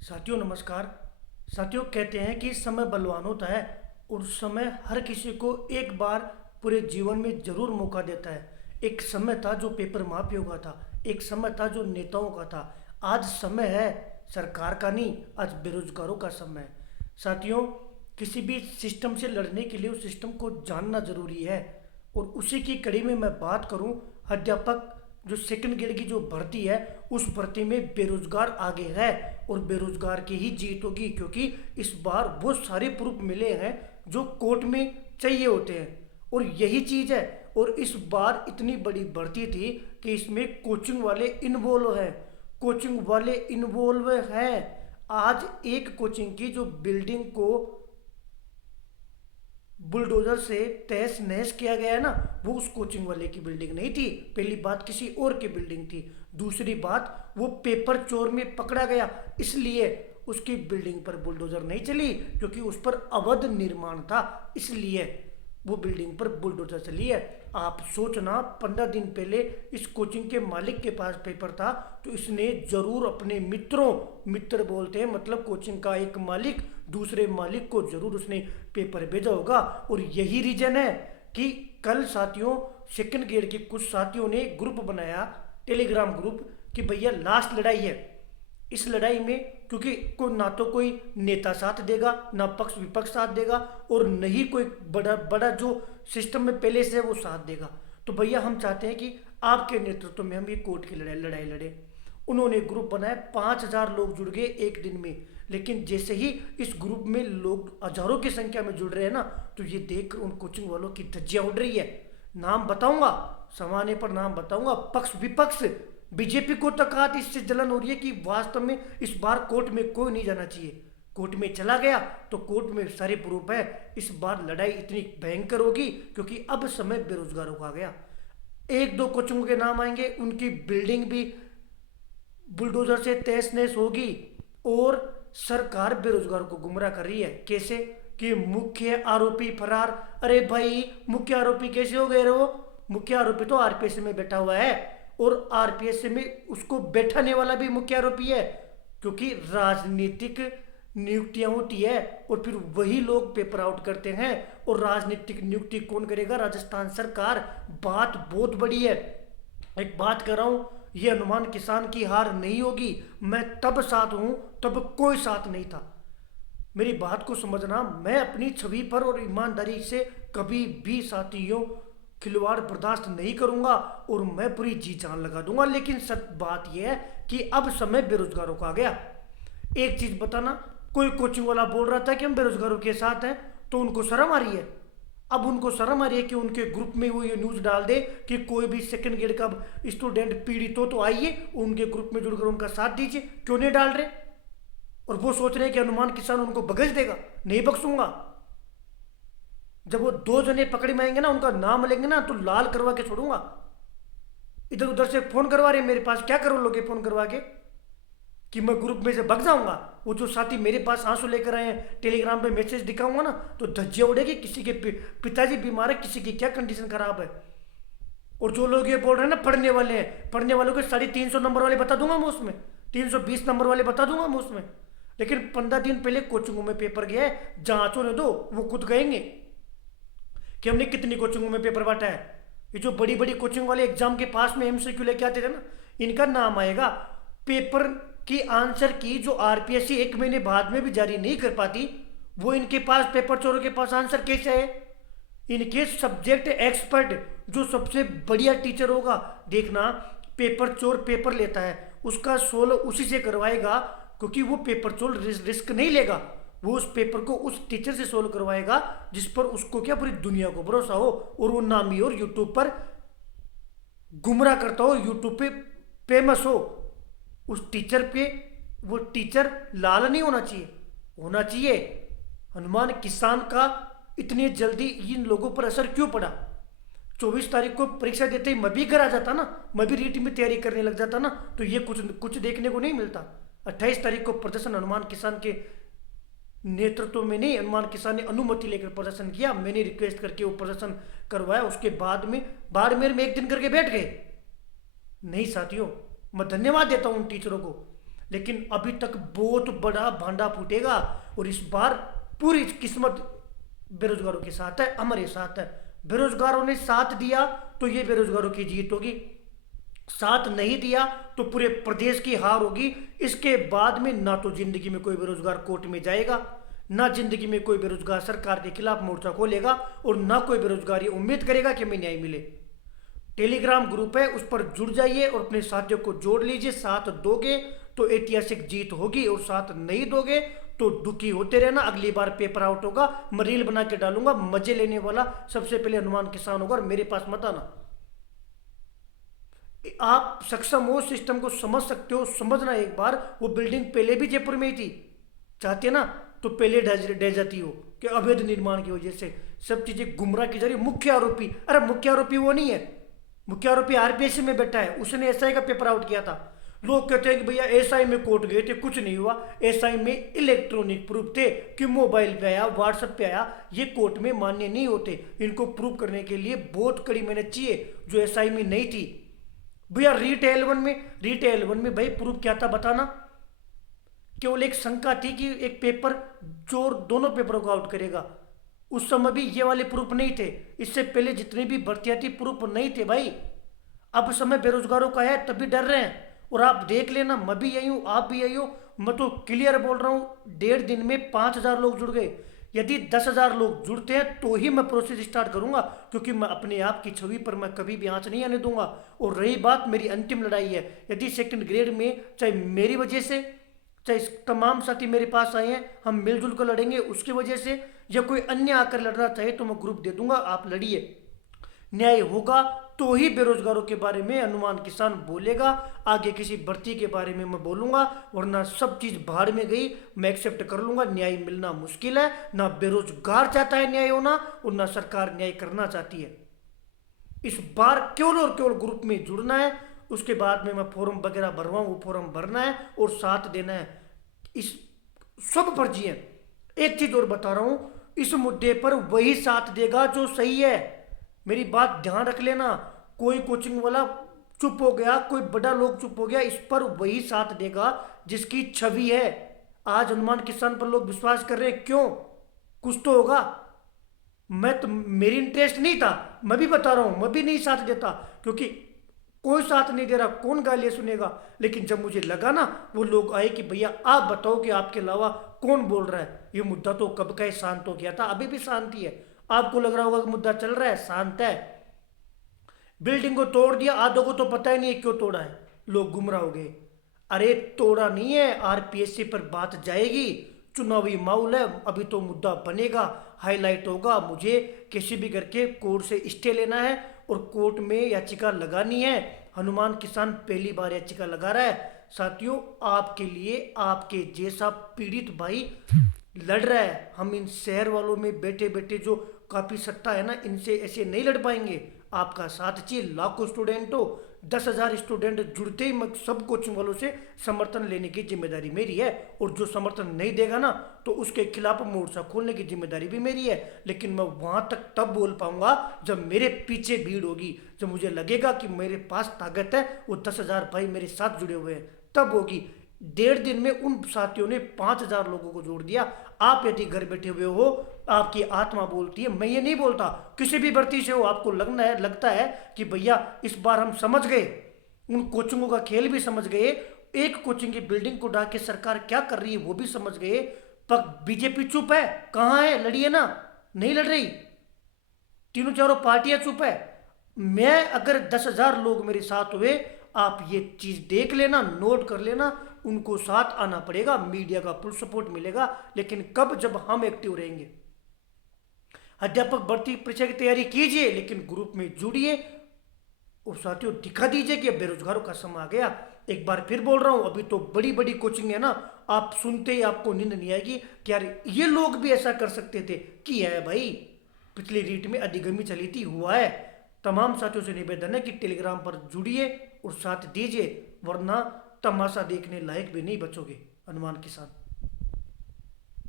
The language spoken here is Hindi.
साथियों नमस्कार। साथियों कहते हैं कि समय बलवान होता है और समय हर किसी को एक बार पूरे जीवन में जरूर मौका देता है। एक समय था जो पेपर माफियों का था, एक समय था जो नेताओं का था। आज समय है सरकार का नहीं, आज बेरोजगारों का समय है। साथियों, किसी भी सिस्टम से लड़ने के लिए उस सिस्टम को जानना जरूरी है। और उसी की कड़ी में मैं बात करूं, अध्यापक जो सेकंड ग्रेड की जो भर्ती है, उस भर्ती में बेरोजगार आगे है और बेरोजगार की ही जीत होगी, क्योंकि इस बार बहुत सारे प्रूफ मिले हैं जो कोर्ट में चाहिए होते हैं और यही चीज़ है। और इस बार इतनी बड़ी भर्ती थी कि इसमें कोचिंग वाले इन्वॉल्व हैं, कोचिंग वाले इन्वॉल्व हैं। आज एक कोचिंग की जो बिल्डिंग को बुलडोजर से तहस नहस किया गया है ना, वो उस कोचिंग वाले की बिल्डिंग नहीं थी। पहली बात, किसी और की बिल्डिंग थी। दूसरी बात, वो पेपर चोर में पकड़ा गया, इसलिए उसकी बिल्डिंग पर बुलडोजर नहीं चली, क्योंकि उस पर अवैध निर्माण था, इसलिए वो बिल्डिंग पर बुलडोजर चली है। आप सोचना, 15 दिन पहले इस कोचिंग के मालिक के पास पेपर था तो इसने जरूर अपने मित्रों, मित्र बोलते हैं मतलब कोचिंग का एक मालिक दूसरे मालिक को जरूर उसने पेपर भेजा होगा। और यही रीजन है कि कल साथियों सेकंड ग्रेड के कुछ साथियों ने ग्रुप बनाया, टेलीग्राम ग्रुप, कि भैया लास्ट लड़ाई है। इस लड़ाई में क्योंकि कोई ना तो कोई नेता साथ देगा, ना पक्ष विपक्ष साथ देगा, और नहीं कोई बड़ा बड़ा जो सिस्टम में पहले से है वो साथ देगा। तो भैया हम चाहते हैं कि आपके नेतृत्व में हम ये कोर्ट की लड़ाई लड़े। उन्होंने ग्रुप बनाया, 5,000 लोग जुड़ गए एक दिन में। लेकिन जैसे ही इस ग्रुप में लोग हजारों की संख्या में जुड़ रहे हैं ना, तो ये देखकर उन कोचिंग वालों की धज्जियां उड़ रही है। नाम बताऊंगा, समाने पर नाम बताऊंगा, पक्ष विपक्ष, बीजेपी को तक आज इससे जलन हो रही है कि वास्तव में इस बार कोर्ट में कोई नहीं जाना चाहिए। कोर्ट में चला गया तो कोर्ट में सारे प्रूफ है। इस बार लड़ाई इतनी भयंकर होगी क्योंकि अब समय बेरोजगारों का आ गया। एक दो कोचिंगों के नाम आएंगे, उनकी बिल्डिंग भी बुलडोजर से तहस नहस होगी। और सरकार बेरोजगारों को गुमराह कर रही है। कैसे? कि मुख्य आरोपी फरार। अरे भाई, मुख्य आरोपी कैसे हो गए वो? मुख्य आरोपी तो आरपीएस में बैठा हुआ है और आरपीएस में उसको बैठाने वाला भी मुख्य आरोपी है, क्योंकि राजनीतिक नियुक्तियां होती है और फिर वही लोग पेपर आउट करते हैं। और राजनीतिक नियुक्ति कौन करेगा? राजस्थान सरकार। बात बहुत बड़ी है। एक बात कर रहा हूं, ये अनुमान किसान की हार नहीं होगी। मैं तब साथ हूं तब कोई साथ नहीं था। मेरी बात को समझना, मैं अपनी छवि पर और ईमानदारी से कभी भी साथियों खिलवाड़ बर्दाश्त नहीं करूंगा और मैं पूरी जी जान लगा दूंगा। लेकिन सच बात यह है कि अब समय बेरोजगारों का आ गया। एक चीज बताना, कोई कोचिंग वाला बोल रहा था कि हम बेरोजगारों के साथ हैं, तो उनको शर्म आ रही है। अब उनको शर्म आ रही है कि उनके ग्रुप में वो ये न्यूज डाल दे कि कोई भी सेकंड ग्रेड का स्टूडेंट पीड़ित हो तो आइए उनके ग्रुप में जुड़कर उनका साथ दीजिए। क्यों नहीं डाल रहे? और वो सोच रहे हैं कि हनुमान किसान उनको बख्श देगा। नहीं बख्शूंगा। जब वो दो जने पकड़ में आएंगे ना, उनका नाम लेंगे ना, तो लाल करवा के छोड़ूंगा। इधर उधर से फोन करवा रहे मेरे पास, क्या करो लोगे फोन करवा के? कि मैं ग्रुप में से भाग जाऊंगा? वो जो साथी मेरे पास आंसू लेकर आए हैं, टेलीग्राम पे मैसेज दिखाऊंगा ना, तो धज्जियां उड़ेगी। किसी के पिताजी बीमार है, किसी की क्या कंडीशन खराब है। और जो लोग ये बोल रहे हैं ना पढ़ने वाले हैं, पढ़ने वालों के 350 नंबर वाले बता दूंगा मैं उसमें, 320 नंबर वाले बता दूंगा मैं उसमें। लेकिन 15 दिन पहले कोचिंगों में पेपर गया है, जांच होने दो, वो खुद कहेंगे कि हमने कितनी कोचिंगों में पेपर बांटा है। ये जो बड़ी बड़ी कोचिंग वाले एग्जाम के पास में एमसीक्यू लेके आते थे ना, इनका नाम आएगा। पेपर की आंसर की जो आरपीएससी 1 महीने बाद में भी जारी नहीं कर पाती, वो इनके पास, पेपर चोरों के पास आंसर कैसे है? इनके सब्जेक्ट एक्सपर्ट, जो सबसे बढ़िया टीचर होगा, देखना पेपर चोर पेपर लेता है उसका सोल्व उसी से करवाएगा, क्योंकि वो पेपर चोर रिस्क नहीं लेगा। वो उस पेपर को उस टीचर से सोल्व करवाएगा जिस पर उसको क्या पूरी दुनिया को भरोसा हो, और वो नामी और यूट्यूब पर गुमराह करता हो, यूट्यूब पे फेमस हो। उस टीचर पे, वो टीचर लाल नहीं होना चाहिए, होना चाहिए हनुमान किसान का। इतनी जल्दी इन लोगों पर असर क्यों पड़ा? 24 तारीख को परीक्षा देते ही मैं भी घर आ जाता ना, मैं भी रीट में तैयारी करने लग जाता ना, तो ये कुछ कुछ देखने को नहीं मिलता। 28 तारीख को प्रदर्शन हनुमान किसान के नेतृत्व में नहीं, हनुमान किसान ने अनुमति लेकर प्रदर्शन किया, मैंने रिक्वेस्ट करके वो प्रदर्शन करवाया। उसके बाद में बाड़मेर में 1 दिन करके बैठ गए। नहीं साथियों, मैं धन्यवाद देता हूं उन टीचरों को, लेकिन अभी तक बहुत बड़ा भांडा फूटेगा। और इस बार पूरी किस्मत बेरोजगारों के साथ है, हमारे साथ है। बेरोजगारों ने साथ दिया तो ये बेरोजगारों की जीत होगी, साथ नहीं दिया तो पूरे प्रदेश की हार होगी। इसके बाद में ना तो जिंदगी में कोई बेरोजगार कोर्ट में जाएगा, ना जिंदगी में कोई बेरोजगार सरकार के खिलाफ मोर्चा खोलेगा, और ना कोई बेरोजगार ये उम्मीद करेगा कि हमें न्याय मिले। टेलीग्राम ग्रुप है, उस पर जुड़ जाइए और अपने साथियों को जोड़ लीजिए। साथ दोगे तो ऐतिहासिक जीत होगी, और साथ नहीं दोगे तो दुखी होते रहना। अगली बार पेपर आउट होगा, मैं रील बना के डालूंगा, मजे लेने वाला सबसे पहले हनुमान किसान होगा, और मेरे पास मत आना। आप सक्षम हो, सिस्टम को समझ सकते हो, समझना एक बार। वो बिल्डिंग पहले भी जयपुर में ही थी, चाहते ना तो पहले ढह जाती हो, कि अवैध निर्माण की वजह से सब चीजें गुमराह की जा रही। मुख्य आरोपी, अरे मुख्य आरोपी वो नहीं है, मुख्य आरोपी आरपीएससी में बैठा है, उसने एसआई का पेपर आउट किया था। लोग कहते हैं कि भैया एसआई में कोर्ट गए थे, कुछ नहीं हुआ। एसआई में इलेक्ट्रॉनिक प्रूफ थे कि मोबाइल पे आया, व्हाट्सएप पे आया, ये कोर्ट में मान्य नहीं होते। इनको प्रूफ करने के लिए बहुत कड़ी मेहनत चाहिए, जो एसआई में नहीं थी। भैया रीट एल वन में भाई प्रूफ क्या था बताना। केवल एक शंका थी कि एक पेपर चोर दोनों पेपरों को आउट करेगा। उस समय भी ये वाले प्रूफ नहीं थे। इससे पहले जितनी भी भर्तियां थी प्रूफ नहीं थे भाई। अब समय बेरोजगारों का है, तभी डर रहे हैं। और आप देख लेना, मैं भी यही हूं, आप भी यही हो, मैं तो क्लियर बोल रहा हूं। 1.5 दिन में 5,000 लोग जुड़ गए। यदि 10,000 लोग जुड़ते हैं तो ही मैं प्रोसेस स्टार्ट करूंगा, क्योंकि मैं अपने आप की छवि पर मैं कभी भी आंच नहीं आने दूंगा। और रही बात, मेरी अंतिम लड़ाई है। यदि सेकंड ग्रेड में चाहे मेरी वजह से, चाहे तमाम साथी मेरे पास आए हैं, हम मिलजुल कर लड़ेंगे उसकी वजह से, या कोई अन्य आकर लड़ना चाहे तो मैं ग्रुप दे दूंगा, आप लड़िए। न्याय होगा तो ही बेरोजगारों के बारे में हनुमान किसान बोलेगा। आगे किसी भर्ती के बारे में मैं बोलूंगा, वरना सब चीज भाड़ में गई। मैं एक्सेप्ट कर लूंगा, न्याय मिलना मुश्किल है। ना बेरोजगार चाहता है न्याय होना, और ना सरकार न्याय करना चाहती है। इस बार केवल और केवल ग्रुप में जुड़ना है। उसके बाद में मैं फॉर्म वगैरह भरवाऊं, वो फॉर्म भरना है और साथ देना है। इस सब फर्जी है। एक चीज और बता रहा हूं, इस मुद्दे पर वही साथ देगा जो सही है। मेरी बात ध्यान रख लेना। कोई कोचिंग वाला चुप हो गया, कोई बड़ा लोग चुप हो गया, इस पर वही साथ देगा जिसकी छवि है। आज हनुमान किसान पर लोग विश्वास कर रहे हैं, क्यों? कुछ तो होगा। मैं तो, मेरी इंटरेस्ट नहीं था, मैं भी बता रहा हूं, मैं भी नहीं साथ देता, क्योंकि कोई साथ नहीं दे रहा, कौन गालियां सुनेगा। लेकिन जब मुझे लगा ना, वो लोग आए कि भैया आप बताओ कि आपके अलावा कौन बोल रहा है। ये मुद्दा तो कब का ही शांत हो गया था, अभी भी शांति है। आपको लग रहा होगा कि मुद्दा चल रहा है, शांत है। बिल्डिंग को तोड़ दिया, आधों को तो पता ही नहीं है क्यों तोड़ा है, लोग गुमराह हो गए। अरे तोड़ा नहीं है, आरपीएससी पर बात जाएगी, चुनावी माहौल है, अभी तो मुद्दा बनेगा, हाईलाइट होगा। मुझे किसी भी करके कोर्ट से स्टे लेना है और कोर्ट में याचिका लगानी है। हनुमान किसान पहली बार याचिका लगा रहा है। साथियों, आपके लिए आपके जैसा पीड़ित भाई लड़ रहा है। हम इन शहर वालों में बैठे बैठे जो काफी सत्ता है ना, इनसे ऐसे नहीं लड़ पाएंगे। आपका साथ चाहिए। लाखों स्टूडेंट हो, 10,000 स्टूडेंट जुड़ते ही मैं सब कोचिंग वालों से समर्थन लेने की जिम्मेदारी मेरी है। और जो समर्थन नहीं देगा ना, तो उसके खिलाफ मोर्चा खोलने की जिम्मेदारी भी मेरी है। लेकिन मैं वहां तक तब बोल पाऊंगा जब मेरे पीछे भीड़ होगी, जब मुझे लगेगा कि मेरे पास ताकत है, वो 10,000 भाई मेरे साथ जुड़े हुए हैं, तब होगी। 1.5 दिन में उन साथियों ने 5,000 लोगों को जोड़ दिया। आप यदि घर बैठे हुए हो, आपकी आत्मा बोलती है, मैं ये नहीं बोलता, किसी भी भर्ती से हो, आपको लगता है कि भैया इस बार हम समझ गए, उन कोचिंगों का खेल भी समझ गए, एक कोचिंग की बिल्डिंग को ढाके सरकार क्या कर रही है वो भी समझ गए, पर बीजेपी चुप है। कहाँ है? लड़िए ना। नहीं लड़ रही, तीनों चारों पार्टियां चुप है। मैं अगर 10,000 लोग मेरे साथ हुए, आप ये चीज देख लेना, नोट कर लेना, उनको साथ आना पड़ेगा, मीडिया का फुल सपोर्ट मिलेगा। लेकिन कब? जब हम एक्टिव रहेंगे। अध्यापक भर्ती परीक्षा की तैयारी कीजिए, लेकिन ग्रुप में जुड़िए और साथियों दिखा दीजिए कि अब बेरोजगारों का समय आ गया। एक बार फिर बोल रहा हूं, अभी तो बड़ी बड़ी कोचिंग है ना, आप सुनते ही आपको नींद नहीं आएगी कि यार ये लोग भी ऐसा कर सकते थे। किया है भाई, पिछली रीट में अधिगमी चली थी, हुआ है। तमाम साथियों से निवेदन है कि टेलीग्राम पर जुड़िए और साथ दीजिए, वरना तमाशा देखने लायक भी नहीं बचोगे। हनुमान किसान।